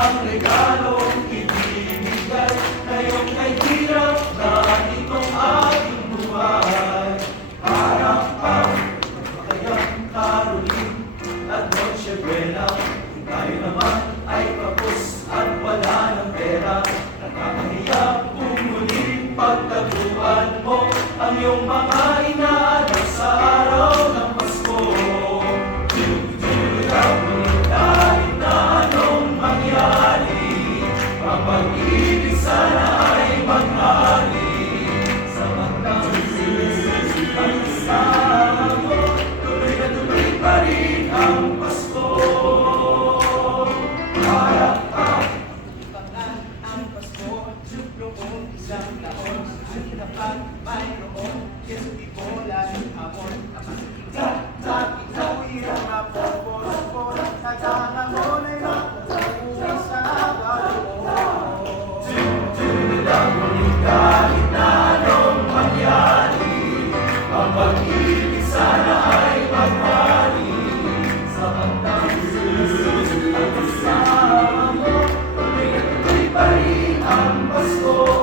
ang regalong ibibigay ngayong kay hirap na itong ating buhay. Harap ang makayang Caroline at Noche Buena, kung tayo naman ay kapos at wala ng pera. Nakakahiya kung muling pagtaguan mo ang iyong mga inaanak sa araw ng Pasko. Kahit na anong mangyari, ang pag-ibig sana ay maghari. Samantang ang kasama mo, tuloy na tuloy pa rin ang Pasko. Harap ang ibangan ang Pasko, noong isang taon, ang dapat mayroon, hindi bola ng hamon. Ikaw iyang mapapos, nagana mo na yung sa kaloob. Ngunit kahit na anong mangyari, ang pag-ibig sana ay maghari. Samantang ang kasama mo, tuloy na tuloy pa rin ang Pasko.